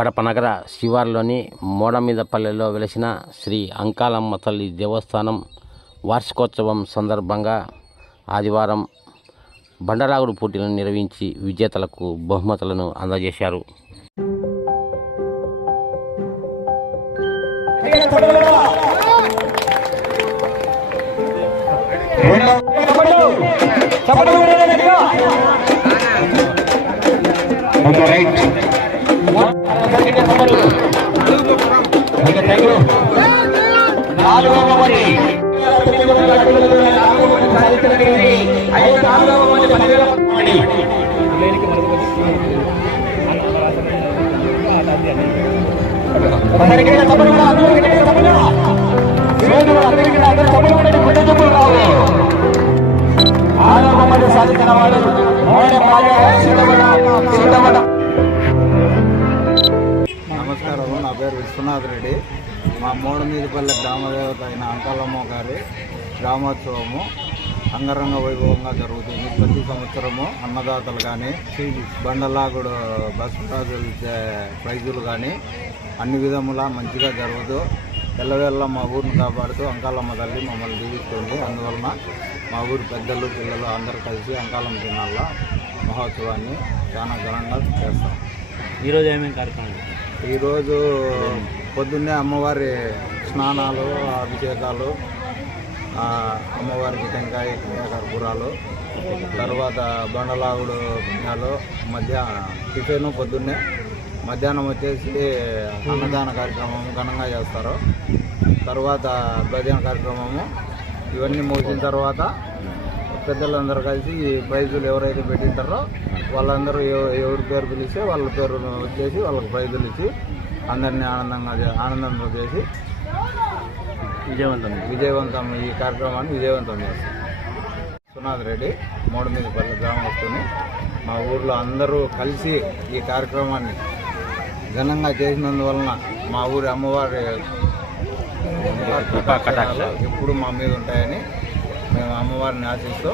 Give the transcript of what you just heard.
కడప నగర శివార్లోని మోడమీదపల్లెలో వెలిసిన శ్రీ అంకాలమ్మ తల్లి దేవస్థానం వార్షికోత్సవం సందర్భంగా ఆదివారం బండలాగుడు పోటీలను నిర్వహించి విజేతలకు బహుమతులను అందజేశారు. నమస్కారం, నా పేరు విశ్వనాథ్ రెడ్డి. మా మోడమీదపల్లె గ్రామదేవత అయిన అంకాలమ్మ గారి గ్రామోత్సవము అంగరంగ వైభవంగా జరుగుతుంది. ప్రతి సంవత్సరము అన్నదాతలు కానీ బండలాగుడు బస్సు రాజులు ఇచ్చే ప్రైజులు కానీ అన్ని విధములా మంచిగా జరుగుతూ ఎల్లవేళ్ళ మా ఊరిని కాపాడుతూ అంకాలమ్మ తల్లి మమ్మల్ని దీవిస్తుంది. అందువలన మా ఊరి పెద్దలు పిల్లలు అందరూ కలిసి అంకాలమ్మ దినాల మహోత్సవాన్ని చాలా ఘనంగా చేస్తాం. ఈరోజు ఏమేమి కార్యక్రమం? ఈరోజు పొద్దున్నే అమ్మవారి స్నానాలు, అభిషేకాలు, అమ్మవారికి టెంకాయ కర్పూరాలు, తర్వాత బండలాగుడు పుణ్యాలు, టిఫిన్ పొద్దున్నే, మధ్యాహ్నం వచ్చేసి అన్నదాన కార్యక్రమం ఘనంగా చేస్తారు. తర్వాత భజన కార్యక్రమము. ఇవన్నీ ముగిసిన తర్వాత పెద్దలందరూ కలిసి ఈ ప్రైజులు ఎవరైతే పెట్టింటారో వాళ్ళందరూ ఎవరి పేరు పిలిస్తే వాళ్ళ పేరు వచ్చేసి వాళ్ళకి ప్రైజులు ఇచ్చి అందరినీ ఆనందంగా చేసి విజయవంతం ఈ కార్యక్రమాన్ని విజయవంతం చేస్తాం. విశ్వనాథ్ రెడ్డి, మోడమీదపల్లె గ్రామస్తుని. మా ఊర్లో అందరూ కలిసి ఈ కార్యక్రమాన్ని ఘనంగా చేసినందువలన మా ఊరి అమ్మవారి ఎప్పుడు మా మీద ఉంటాయని మేము అమ్మవారిని ఆశిస్తూ